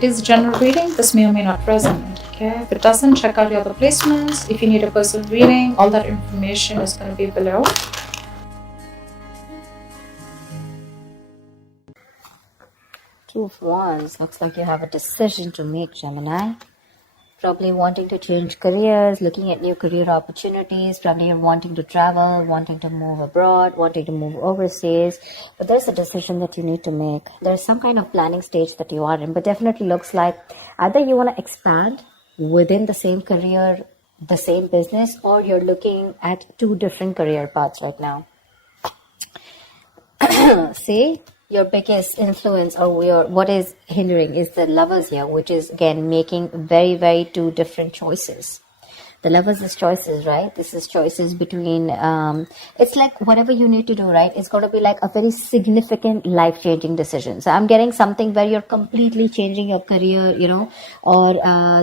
It is general reading. This may or may not resonate. Okay, if it doesn't, check out your other placements. If you need a personal reading, all that information is going to be below. Two of Wands. Looks like you have a decision to make, Gemini. Probably wanting to change careers, looking at new career opportunities. Probably you're wanting to travel, wanting to move abroad, wanting to move overseas. But there's a decision that you need to make. There's some kind of planning stage that you are in. But definitely looks like either you want to expand within the same career, the same business, or you're looking at two different career paths right now. See? Your biggest influence or what is hindering is the Lovers here, which is again making very, very two different choices. The Lovers is choices, right? This is choices between, it's like whatever you need to do, right? It's going to be like a very significant life-changing decision. So I'm getting something where you're completely changing your career, you know, or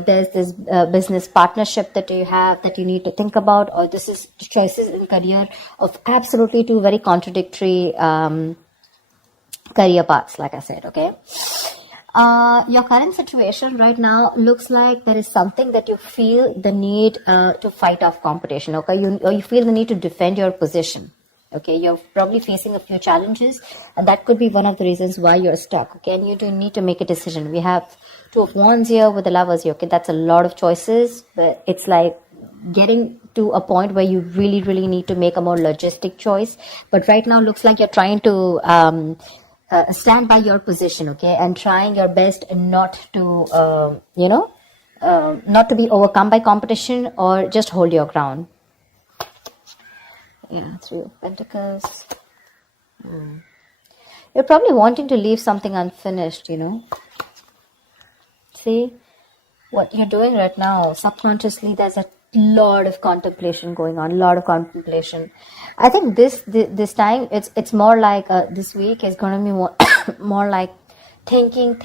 there's this business partnership that you have that you need to think about, or this is choices in career of absolutely two very contradictory career paths, like I said. Okay, your current situation right now looks like there is something that you feel the need to fight off competition. Okay, you feel the need to defend your position. Okay, you're probably facing a few challenges, and that could be one of the reasons why you're stuck. Okay, and you do need to make a decision. We have Two of Wands here with the Lovers here. Okay, that's a lot of choices, but it's like getting to a point where you really, really need to make a more logistic choice. But right now looks like you're trying to stand by your position, okay, and trying your best not to, not to be overcome by competition, or just hold your ground. Yeah, Three of Pentacles. You're probably wanting to leave something unfinished, you know. See, what you're doing right now, subconsciously, there's a lot of contemplation going on, I think this time it's more like this week is going to be more more like thinking,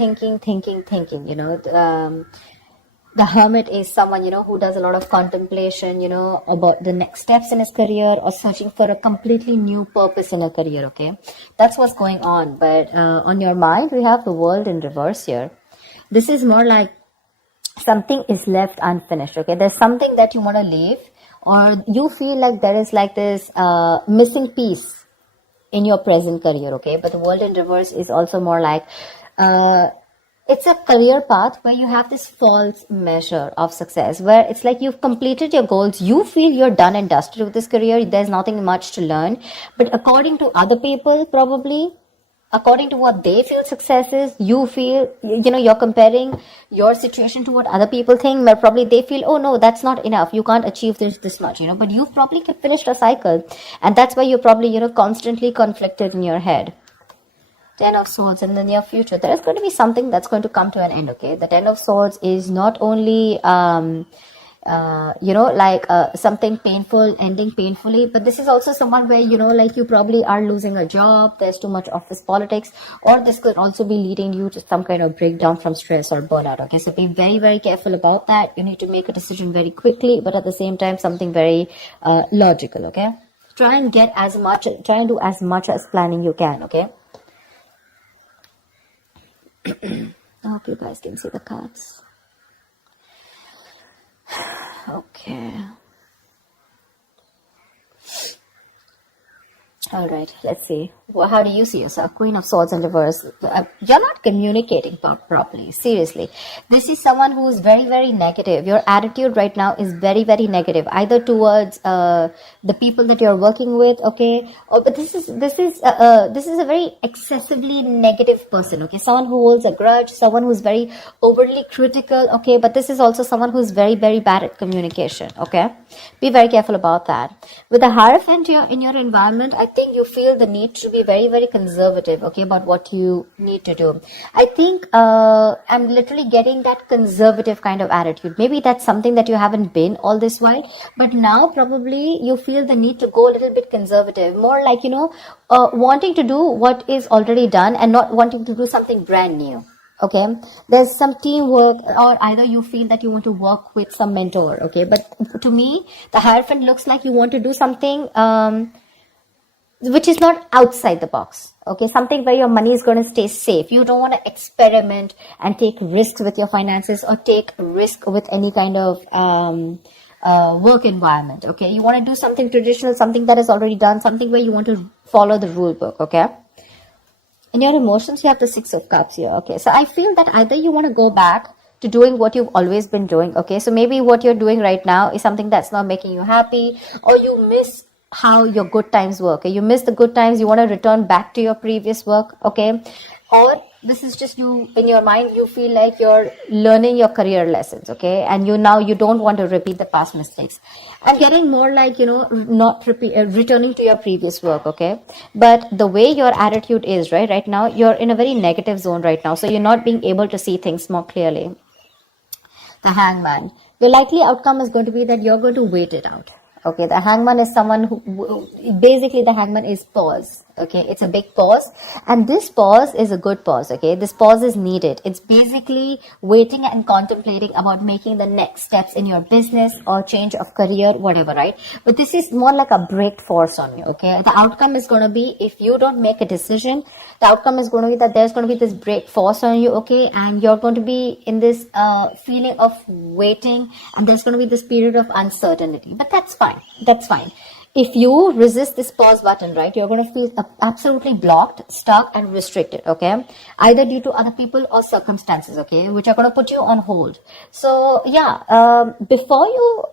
you know. The Hermit is someone, you know, who does a lot of contemplation, you know, about the next steps in his career, or searching for a completely new purpose in a career. Okay, that's what's going on. But on your mind, we have the World in reverse here. This is more like something is left unfinished. Okay, there's something that you want to leave, or you feel like there is like this missing piece in your present career. Okay, but the World in reverse is also more like it's a career path where you have this false measure of success, where it's like you've completed your goals, you feel you're done and dusted with this career, there's nothing much to learn. But according to other people, probably according to what they feel success is, you feel, you know, you're comparing your situation to what other people think, where probably they feel, oh no, that's not enough, you can't achieve this much, you know. But you've probably finished a cycle, and that's why you're probably, you know, constantly conflicted in your head. Ten of Swords. In the near future, there is going to be something that's going to come to an end. Okay, the Ten of Swords is not only something painful ending painfully, but this is also someone where, you know, like you probably are losing a job, there's too much office politics, or this could also be leading you to some kind of breakdown from stress or burnout. Okay, so be very, very careful about that. You need to make a decision very quickly, but at the same time something very logical. Okay, try and do as much as planning you can. Okay, I hope you guys can see the cards. Okay. All right, let's see. Well, how do you see yourself? Queen of Swords in reverse. You're not communicating properly. Seriously. This is someone who is very, very negative. Your attitude right now is very, very negative, either towards the people that you're working with, okay? But this is a very excessively negative person, okay? Someone who holds a grudge, someone who's very overly critical, okay? But this is also someone who's very, very bad at communication, okay? Be very careful about that. With the Hierophant here in your environment, I think you feel the need to be very, very conservative, okay, about what you need to do. I think I'm literally getting that conservative kind of attitude. Maybe that's something that you haven't been all this while, but now probably you feel the need to go a little bit conservative, more like, you know, wanting to do what is already done and not wanting to do something brand new. Okay, there's some teamwork, or either you feel that you want to work with some mentor. Okay, but to me, the Hierophant looks like you want to do something which is not outside the box. Okay, something where your money is going to stay safe. You don't want to experiment and take risks with your finances or take risk with any kind of work environment. Okay, you want to do something traditional, something that is already done, something where you want to follow the rule book. Okay. In your emotions, you have the Six of Cups here. Okay, so I feel that either you want to go back to doing what you've always been doing. Okay, so maybe what you're doing right now is something that's not making you happy, or you miss how your good times were. Okay, you miss the good times, you want to return back to your previous work. Okay, or this is just you in your mind, you feel like you're learning your career lessons. Okay, and you don't want to repeat the past mistakes. I'm getting more like, not returning to your previous work. Okay, but the way your attitude is right now, you're in a very negative zone right now, so you're not being able to see things more clearly. The Hangman, the likely outcome is going to be that you're going to wait it out. Okay, the Hangman is someone who basically, the Hangman is pause. Okay, it's a big pause, and this pause is a good pause. Okay, this pause is needed. It's basically waiting and contemplating about making the next steps in your business or change of career, whatever, right? But this is more like a break force on you. Okay, the outcome is going to be, if you don't make a decision, the outcome is going to be that there's going to be this break force on you. Okay, and you're going to be in this feeling of waiting, and there's going to be this period of uncertainty. But that's fine. That's fine. If you resist this pause button, right, you're going to feel absolutely blocked, stuck, and restricted. Okay, either due to other people or circumstances. Okay, which are going to put you on hold. So yeah, before you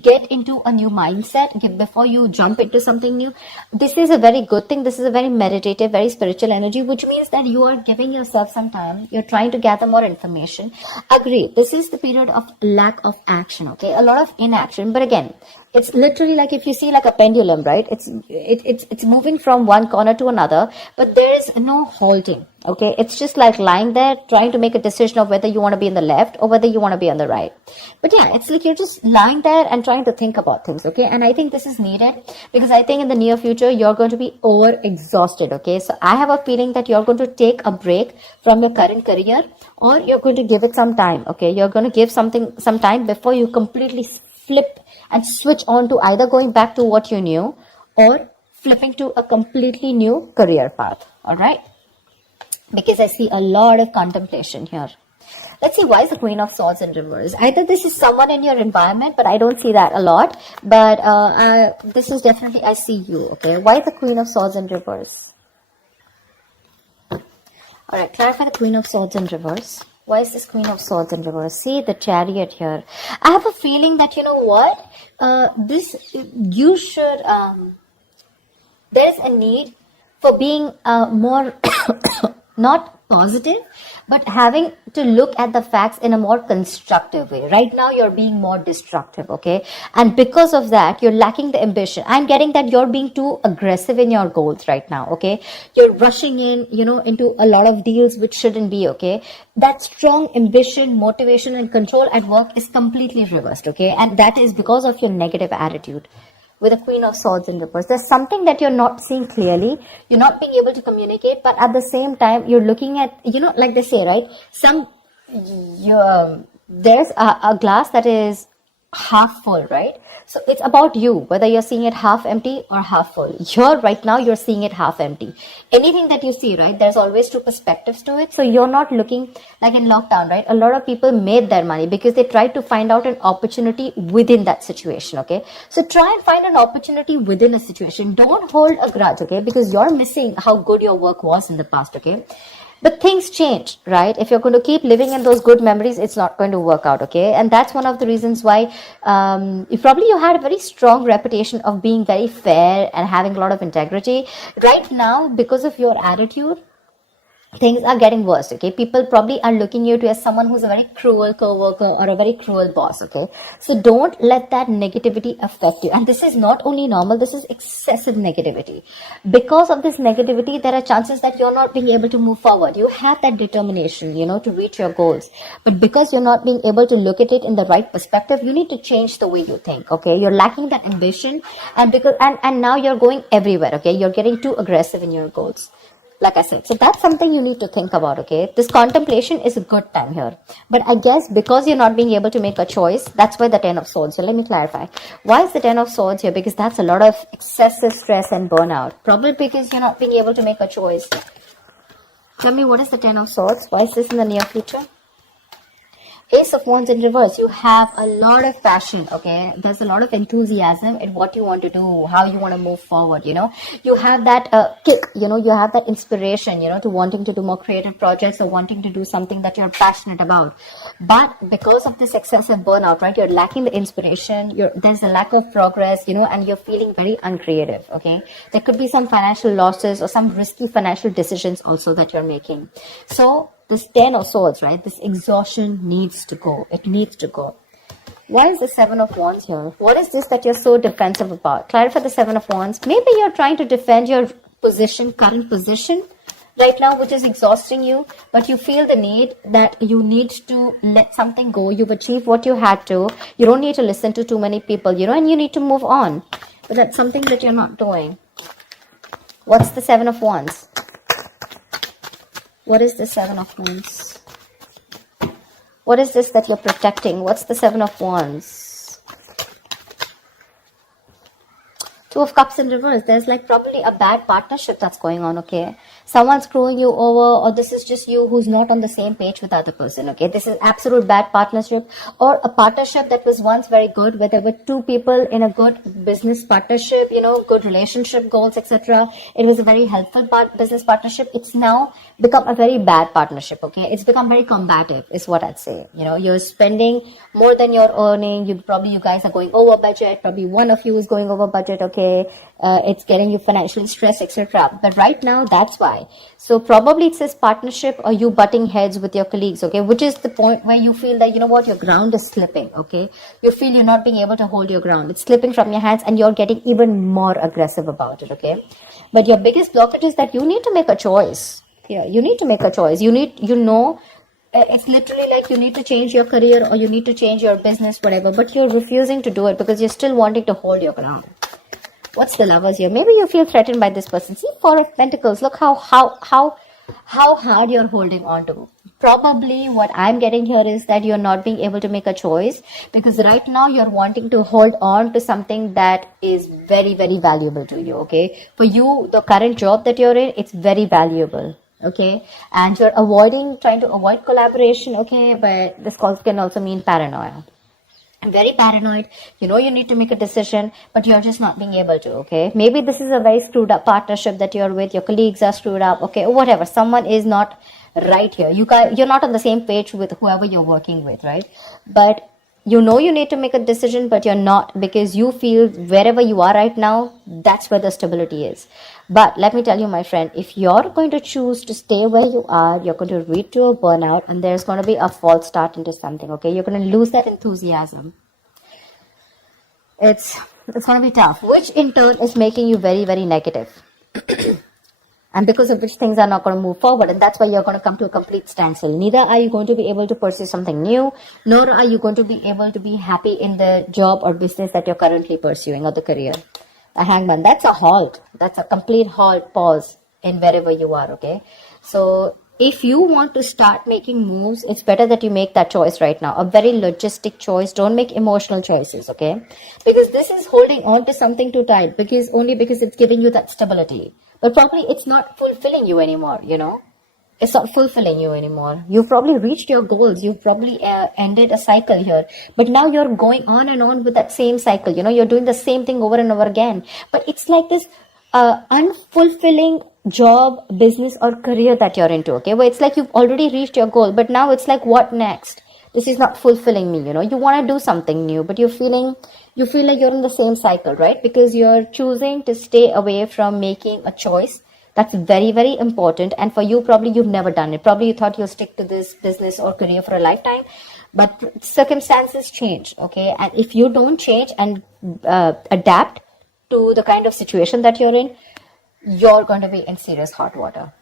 get into a new mindset, before you jump into something new, this is a very good thing. This is a very meditative, very spiritual energy, which means that you are giving yourself some time. You're trying to gather more information. Agree, this is the period of lack of action. Okay, a lot of inaction. But again, it's literally like, if you see like a pendulum, right? It's moving from one corner to another, but there is no halting. Okay, it's just like lying there trying to make a decision of whether you want to be in the left or whether you want to be on the right. But yeah, it's like you're just lying there and trying to think about things. Okay, and I think this is needed, because I think in the near future you're going to be over exhausted. Okay, so I have a feeling that you're going to take a break from your current career, or you're going to give it some time. Okay, you're going to give some time before you completely flip and switch on to either going back to what you knew or flipping to a completely new career path. All right, because I see a lot of contemplation here. Let's see, why is the Queen of Swords in reverse? Either this is someone in your environment, but I don't see that a lot. But this is definitely, I see you. Okay, why the Queen of Swords in reverse? All right, clarify the Queen of Swords in reverse. Why is this Queen of Swords in reverse? See the Chariot here. I have a feeling that, you know what, you should, there's a need for being more, not positive, but having to look at the facts in a more constructive way. Right now, you're being more destructive, okay? And because of that, you're lacking the ambition. I'm getting that you're being too aggressive in your goals right now, okay? You're rushing in, into a lot of deals which shouldn't be, okay? That strong ambition, motivation, and control at work is completely reversed, okay? And that is because of your negative attitude. With a Queen of Swords in reverse, there's something that you're not seeing clearly. You're not being able to communicate, but at the same time, you're looking at, like they say, right? There's a glass that is half full, right? So it's about you, whether you're seeing it half empty or half full. Right now, you're seeing it half empty. Anything that you see, right, there's always two perspectives to it. So you're not looking like in lockdown, right? A lot of people made their money because they tried to find out an opportunity within that situation, okay? So try and find an opportunity within a situation. Don't hold a grudge, okay? Because you're missing how good your work was in the past, okay? But things change, right? If you're going to keep living in those good memories, it's not going to work out, okay? And that's one of the reasons why you had a very strong reputation of being very fair and having a lot of integrity. Right now, because of your attitude, things are getting worse, okay? People probably are looking at you as someone who's a very cruel co-worker or a very cruel boss, okay? So don't let that negativity affect you. And this is not only normal, this is excessive negativity. Because of this negativity, there are chances that you're not being able to move forward. You have that determination, to reach your goals. But because you're not being able to look at it in the right perspective, you need to change the way you think, okay? You're lacking that ambition, and now you're going everywhere, okay? You're getting too aggressive in your goals. Like I said, so that's something you need to think about, okay? This contemplation is a good time here. But I guess because you're not being able to make a choice, that's why the Ten of Swords. So let me clarify. Why is the Ten of Swords here? Because that's a lot of excessive stress and burnout. Probably because you're not being able to make a choice. Tell me, what is the Ten of Swords? Why is this in the near future? Ace of Wands in reverse. You have a lot of passion, okay? There's a lot of enthusiasm in what you want to do, how you want to move forward, you know? You have that kick, you know? You have that inspiration, you know, to wanting to do more creative projects or wanting to do something that you're passionate about. But because of this excessive burnout, right, you're lacking the inspiration, there's a lack of progress, you know, and you're feeling very uncreative, okay? There could be some financial losses or some risky financial decisions also that you're making. So, this Ten of Swords, right? This exhaustion needs to go. It needs to go. Why is the Seven of Wands here? What is this that you're so defensive about? Clarify the Seven of Wands. Maybe you're trying to defend your position, current position right now, which is exhausting you, but you feel the need that you need to let something go. You've achieved what you had to. You don't need to listen to too many people, you know, and you need to move on. But that's something that you're not doing. What's the Seven of Wands? What is the Seven of Wands? What is this that you're protecting? What's the Seven of Wands? Two of Cups in reverse. There's like probably a bad partnership that's going on, okay? Someone's screwing you over, or this is just you who's not on the same page with the other person, okay? This is absolute bad partnership, or a partnership that was once very good, where there were two people in a good business partnership, you know, good relationship goals, etc. It was a very helpful business partnership. It's now become a very bad partnership, okay? It's become very combative, is what I'd say. You know, you're spending more than you're earning. You guys are going over budget. Probably one of you is going over budget, okay? It's getting you financially stressed, etc. But right now, that's why. So probably it says partnership or you butting heads with your colleagues, okay? Which is the point where you feel that, you know what, your ground is slipping, okay? You feel you're not being able to hold your ground. It's slipping from your hands and you're getting even more aggressive about it, okay? But your biggest blockage is that you need to make a choice. Yeah, you need to make a choice. It's literally like you need to change your career or you need to change your business, whatever, but you're refusing to do it because you're still wanting to hold your ground. What's the Lovers here? Maybe you feel threatened by this person. See, Four of Pentacles. Look how hard you're holding on to. Probably what I'm getting here is that you're not being able to make a choice because right now you're wanting to hold on to something that is very, very valuable to you, okay? For you, the current job that you're in, it's very valuable, okay? And you're trying to avoid collaboration, okay? But this can also mean paranoia. Very paranoid, you know you need to make a decision, but you're just not being able to, okay? Maybe this is a very screwed up partnership that you're with, your colleagues are screwed up, okay, or whatever, someone is not right here. You're not on the same page with whoever you're working with, right? But you know you need to make a decision, but you're not because you feel wherever you are right now, that's where the stability is. But let me tell you, my friend, if you're going to choose to stay where you are, you're going to lead to a burnout and there's going to be a false start into something, okay? You're going to lose that enthusiasm. It's going to be tough, which in turn is making you very, very negative. And because of which things are not going to move forward. And that's why you're going to come to a complete standstill. Neither are you going to be able to pursue something new, nor are you going to be able to be happy in the job or business that you're currently pursuing or the career. The Hangman, that's a halt. That's a complete halt, pause in wherever you are, okay? So if you want to start making moves, it's better that you make that choice right now. A very logistic choice. Don't make emotional choices, okay? Because this is holding on to something too tight because it's giving you that stability. But probably it's not fulfilling you anymore, you know? It's not fulfilling you anymore. You've probably reached your goals. You've probably ended a cycle here. But now you're going on and on with that same cycle. You know, you're doing the same thing over and over again. But it's like this unfulfilling job, business or career that you're into, okay? Where it's like you've already reached your goal. But now it's like, what next? This is not fulfilling me, you know? You want to do something new, but you feel like you're in the same cycle, right? Because you're choosing to stay away from making a choice. That's very, very important. And for you, probably you've never done it. Probably you thought you'll stick to this business or career for a lifetime. But circumstances change, okay? And if you don't change and adapt to the kind of situation that you're in, you're going to be in serious hot water,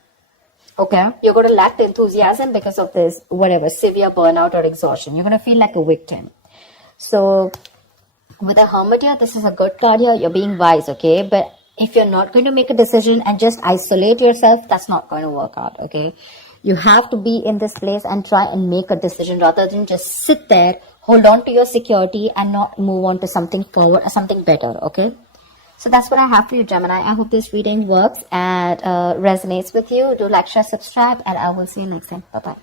okay? You're going to lack the enthusiasm because of this, whatever, severe burnout or exhaustion. You're going to feel like a victim. So with the Hermit here, this is a good card here. You're being wise, okay? But If you're not going to make a decision and just isolate yourself, that's not going to work out, okay? You have to be in this place and try and make a decision rather than just sit there, hold on to your security and not move on to something forward or something better, okay? So that's what I have for you, Gemini. I hope this reading works and resonates with you. Do like, share, subscribe, and I will see you next time. Bye-bye.